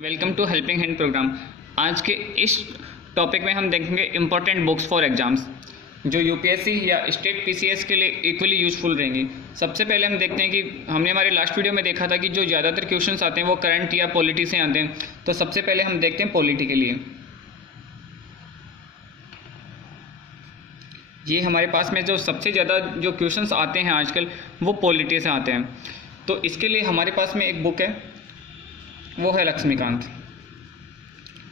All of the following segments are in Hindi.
Welcome to helping hand program. आज के इस टॉपिक में हम देखेंगे इम्पोर्टेंट बुक्स फॉर एग्जाम्स जो यूपीएससी या स्टेट पीसीएस के लिए इक्वली यूजफुल रहेंगी। सबसे पहले हम देखते हैं कि हमने हमारे लास्ट वीडियो में देखा था कि जो ज़्यादातर क्वेश्चंस आते हैं वो करंट या पॉलिटी से आते हैं। तो सबसे पहले हम देखते हैं पॉलिटी के लिए। ये हमारे पास में जो सबसे ज़्यादा जो क्वेश्चंस आते हैं आजकल वो पॉलिटी से आते हैं। तो इसके लिए हमारे पास में एक बुक है, वो है लक्ष्मीकांत।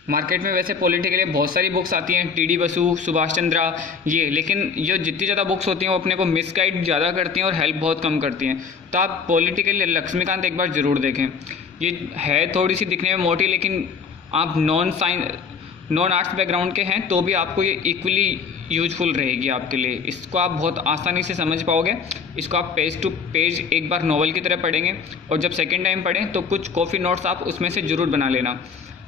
मार्केट में वैसे पॉलिटी के लिए बहुत सारी बुक्स आती हैं, टीडी बसु, सुभाष चंद्रा, ये, लेकिन जो जितनी ज़्यादा बुक्स होती हैं वो अपने को मिसगाइड ज़्यादा करती हैं और हेल्प बहुत कम करती हैं। तो आप पॉलिटी के लिए लक्ष्मीकांत एक बार ज़रूर देखें। ये है थोड़ी सी दिखने में मोटी, लेकिन आप नॉन आर्ट्स बैकग्राउंड के हैं तो भी आपको ये इक्वली यूजफुल रहेगी आपके लिए। इसको आप बहुत आसानी से समझ पाओगे। इसको आप पेज टू पेज एक बार नॉवल की तरह पढ़ेंगे और जब सेकेंड टाइम पढ़ें तो कुछ कॉफ़ी नोट्स आप उसमें से ज़रूर बना लेना।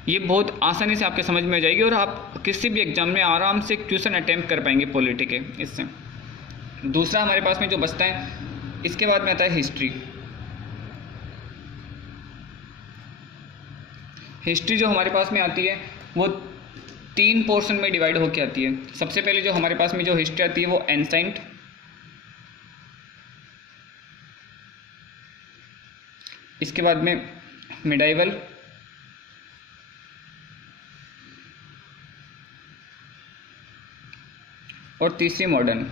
ये बहुत आसानी से आपके समझ में आ जाएगी और आप किसी भी एग्जाम में आराम से क्वेश्चन अटैम्प्ट कर पाएंगे पॉलिटी के इससे। दूसरा हमारे पास में जो बचता है, इसके बाद में आता है हिस्ट्री। हिस्ट्री जो हमारे पास में आती है वो 3 पोर्शन में डिवाइड होकर आती है। सबसे पहले जो हमारे पास में जो हिस्ट्री आती है वो एंसेंट, इसके बाद में मिडाइवल, और तीसरी मॉडर्न।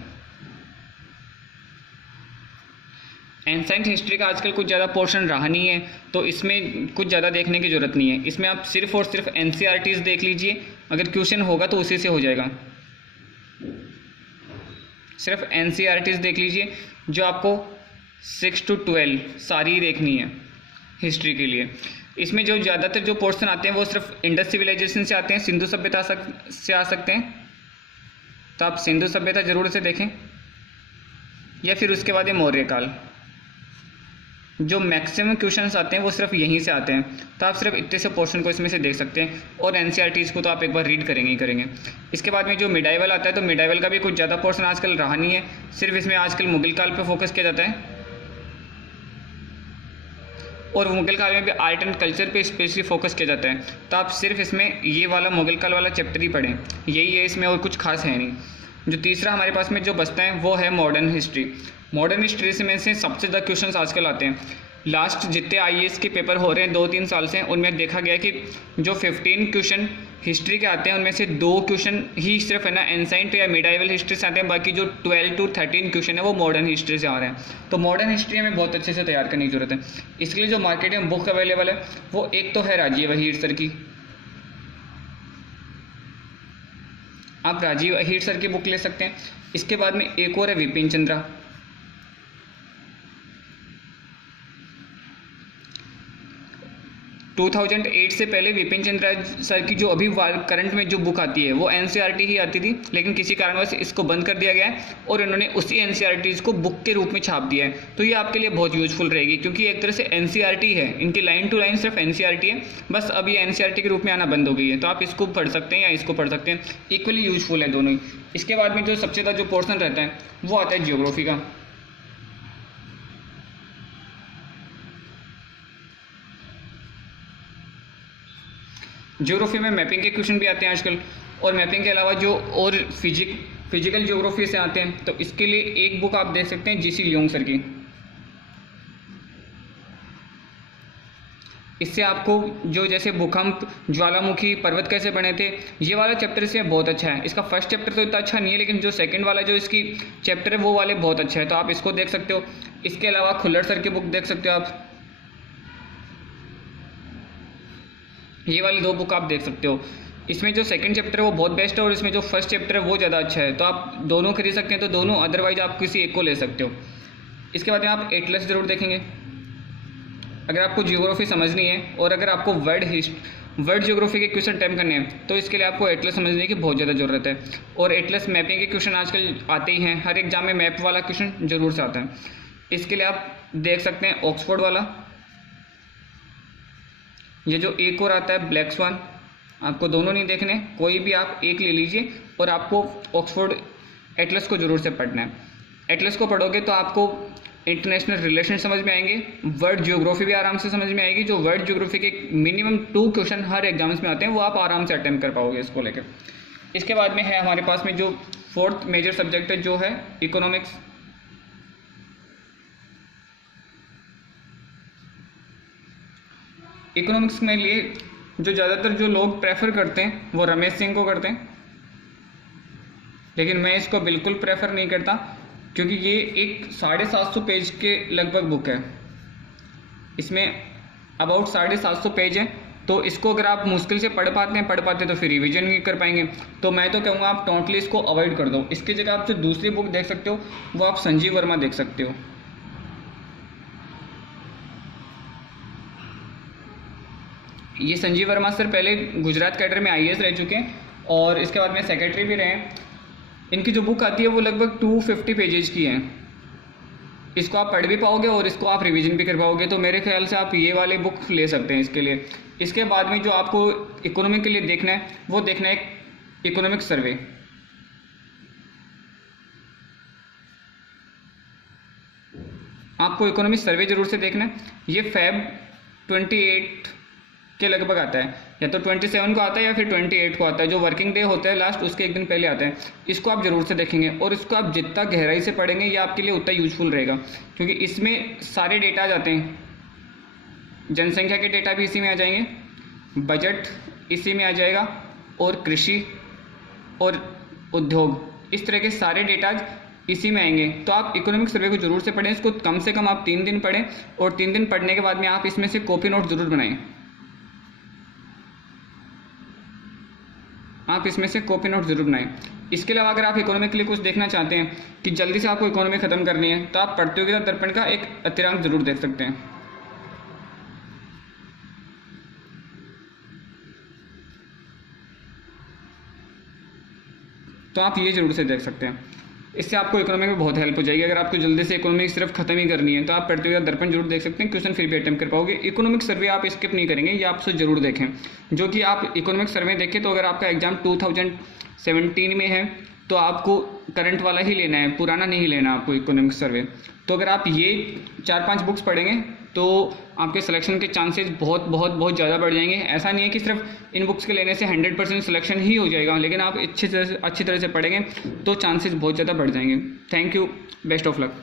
एंसेंट हिस्ट्री का आजकल कुछ ज़्यादा पोर्शन रहा नहीं है तो इसमें कुछ ज़्यादा देखने की ज़रूरत नहीं है। इसमें आप सिर्फ और सिर्फ एनसीईआरटीज़ देख लीजिए, अगर क्वेश्चन होगा तो उसी से हो जाएगा। सिर्फ एनसीईआरटीज़ देख लीजिए, जो आपको 6 to 12 सारी देखनी है हिस्ट्री के लिए। इसमें जो ज़्यादातर जो पोर्शन आते हैं वो सिर्फ इंडस सिविलाइजेशन से आते हैं, सिंधु सभ्यता से आ सकते हैं। तो आप सिंधु सभ्यता जरूर से देखें, या फिर उसके बाद ये मौर्य काल। जो मैक्सिमम क्वेश्चंस आते हैं वो सिर्फ यहीं से आते हैं। तो आप सिर्फ इतने से पोर्शन को इसमें से देख सकते हैं और एनसीईआरटीज़ को तो आप एक बार रीड करेंगे ही करेंगे। इसके बाद में जो मिडाइवल आता है, तो मिडाइवल का भी कुछ ज़्यादा पोर्शन आजकल रहा नहीं है, सिर्फ इसमें आजकल मुगल काल पे फोकस किया जाता है और मुगल काल में भी आर्ट एंड कल्चर पे स्पेशली फोकस किया जाता है। तो आप सिर्फ इसमें ये वाला मुगल काल वाला चैप्टर ही पढ़ें, यही है, इसमें और कुछ खास है नहीं। जो तीसरा हमारे पास में जो बचता है वो है मॉडर्न हिस्ट्री। मॉडर्न हिस्ट्री से में से सबसे ज़्यादा क्वेश्चंस आजकल आते हैं। लास्ट जितने आईएएस के पेपर हो रहे हैं 2-3 साल से, उनमें देखा गया कि जो 15 क्वेश्चन हिस्ट्री के आते हैं उनमें से 2 क्वेश्चन ही सिर्फ है ना एंसेंट या मिडाइवल हिस्ट्री से आते हैं, बाकी जो 12 to 13 क्वेश्चन है वो मॉडर्न हिस्ट्री से आ रहे हैं। तो मॉडर्न हिस्ट्री हमें बहुत अच्छे से तैयार करने की जरूरत है। इसके लिए जो मार्केट में बुक अवेलेबल है वो एक तो है राजीव अहीर सर की, आप राजीव अहीर सर की बुक ले सकते हैं। इसके बाद में एक और है विपिन चंद्रा। 2008 से पहले विपिन चंद्रा सर की जो अभी करंट में जो बुक आती है वो एनसीईआरटी ही आती थी, लेकिन किसी कारणवश इसको बंद कर दिया गया है और इन्होंने उसी एनसीईआरटीज़ को बुक के रूप में छाप दिया है। तो ये आपके लिए बहुत यूजफुल रहेगी, क्योंकि एक तरह से एनसीईआरटी है, इनकी लाइन टू लाइन सिर्फ एनसीईआरटी है, बस अब ये एनसीईआरटी के रूप में आना बंद हो गई है। तो आप इसको पढ़ सकते हैं या इसको पढ़ सकते हैं, इक्वली यूजफुल है दोनों ही। इसके बाद में जो सबसे ज़्यादा जो पोर्सन रहता है वो आता है जियोग्राफी का। ज्योग्राफी में मैपिंग के क्वेश्चन भी आते हैं आजकल, और मैपिंग के अलावा जो और फिजिकल ज्योग्राफी से आते हैं, तो इसके लिए एक बुक आप देख सकते हैं जीसी लियोंग सर की। इससे आपको जो जैसे भूकंप, ज्वालामुखी, पर्वत कैसे बने थे, ये वाला चैप्टर इसमें बहुत अच्छा है। इसका फर्स्ट चैप्टर तो इतना अच्छा नहीं है, लेकिन जो सेकंड वाला जो इसकी चैप्टर है वो वाले बहुत अच्छा है, तो आप इसको देख सकते हो। इसके अलावा खुल्लर सर की बुक देख सकते हो आप, ये वाली 2 बुक आप देख सकते हो। इसमें जो सेकंड चैप्टर है वो बहुत बेस्ट है और इसमें जो फर्स्ट चैप्टर है वो ज़्यादा अच्छा है। तो आप दोनों खरीद सकते हैं, तो दोनों, अदरवाइज आप किसी एक को ले सकते हो। इसके बाद में आप एटलस ज़रूर देखेंगे अगर आपको जियोग्राफी समझनी है, और अगर आपको वर्ल्ड जियोग्राफी के क्वेश्चन अटेम्प्ट करने हैं तो इसके लिए आपको एटलस समझने की बहुत ज़्यादा ज़रूरत है। और एटलस मैपिंग के क्वेश्चन आजकल आते ही हैं, हर एग्जाम में मैप वाला क्वेश्चन ज़रूर से आता है। इसके लिए आप देख सकते हैं ऑक्सफोर्ड वाला, ये जो एक और आता है ब्लैक स्वान। आपको दोनों नहीं देखने, कोई भी आप एक ले लीजिए और आपको ऑक्सफोर्ड एटलस को ज़रूर से पढ़ना है। एटलस को पढ़ोगे तो आपको इंटरनेशनल रिलेशन समझ में आएंगे, वर्ल्ड ज्योग्राफी भी आराम से समझ में आएगी। जो वर्ल्ड ज्योग्राफी के मिनिमम 2 क्वेश्चन हर एग्जाम्स में आते हैं वो आप आराम से अटेम्प्ट कर पाओगे इसको लेकर। इसके बाद में है हमारे पास में जो 4th मेजर सब्जेक्ट है जो है इकोनॉमिक्स। इकोनॉमिक्स में लिए जो ज़्यादातर जो लोग प्रेफर करते हैं वो रमेश सिंह को करते हैं, लेकिन मैं इसको बिल्कुल प्रेफर नहीं करता क्योंकि ये एक 750 पेज के लगभग बुक है। इसमें अबाउट 750 पेज है, तो इसको अगर आप मुश्किल से पढ़ पाते तो फिर रिवीजन नहीं कर पाएंगे। तो मैं तो कहूँगा आप टोटली इसको अवॉइड कर दो। इसकी जगह आप जो दूसरी बुक देख सकते हो वो आप संजीव वर्मा देख सकते हो। ये संजीव वर्मा सर पहले गुजरात कैडर में IAS रह चुके हैं और इसके बाद में सेक्रेटरी भी रहे हैं। इनकी जो बुक आती है वो लगभग 250 पेजेज की है। इसको आप पढ़ भी पाओगे और इसको आप रिवीजन भी कर पाओगे, तो मेरे ख्याल से आप ये वाले बुक ले सकते हैं इसके लिए। इसके बाद में जो आपको इकोनॉमी के लिए देखना है वो देखना है इकोनॉमिक सर्वे। आपको इकोनॉमिक सर्वे जरूर से देखना है। ये Feb 28 के लगभग आता है, या तो 27 को आता है या फिर 28 को आता है। जो वर्किंग डे होता है लास्ट उसके एक दिन पहले आता है। इसको आप ज़रूर से देखेंगे और इसको आप जितना गहराई से पढ़ेंगे ये आपके लिए उतना यूजफुल रहेगा, क्योंकि इसमें सारे डेटा आ जाते हैं। जनसंख्या के डेटा भी इसी में आ जाएंगे, बजट इसी में आ जाएगा, और कृषि और उद्योग, इस तरह के सारे डेटा इसी में आएंगे। तो आप इकोनॉमिक सर्वे को जरूर से पढ़ें। इसको कम से कम आप 3 दिन पढ़ें और 3 दिन पढ़ने के बाद में आप इसमें से कॉपी नोट जरूर बनाएं। आप इसमें से कॉपी नोट जरूर बनाएं। इसके अलावा अगर आप इकोनॉमी के लिए कुछ देखना चाहते हैं कि जल्दी से आपको इकोनॉमी खत्म करनी है, तो आप प्रतियोगिता दर्पण का एक अतिरांक जरूर देख सकते हैं। तो आप ये जरूर से देख सकते हैं, इससे आपको इकोनॉमी में बहुत हेल्प हो जाएगी। अगर आपको जल्दी से इकोनॉमी सिर्फ खत्म ही करनी है तो आप प्रतियोगिता दर्पण जरूर देख सकते हैं, क्वेश्चन फिर भी अटेम्प्ट कर पाओगे। इकोनॉमिक सर्वे आप स्किप नहीं करेंगे, ये आपसे जरूर देखें। जो कि आप इकोनॉमिक सर्वे देखें तो अगर आपका एग्जाम 2017 में है तो आपको करंट वाला ही लेना है, पुराना नहीं लेना आपको इकोनॉमिक सर्वे। तो अगर आप ये 4-5 बुक्स पढ़ेंगे तो आपके सिलेक्शन के चांसेस बहुत ज़्यादा बढ़ जाएंगे। ऐसा नहीं है कि सिर्फ इन बुक्स के लेने से 100% सिलेक्शन ही हो जाएगा, लेकिन आप अच्छी तरह से पढ़ेंगे तो चांसेस बहुत ज़्यादा बढ़ जाएंगे। Thank you, best of luck.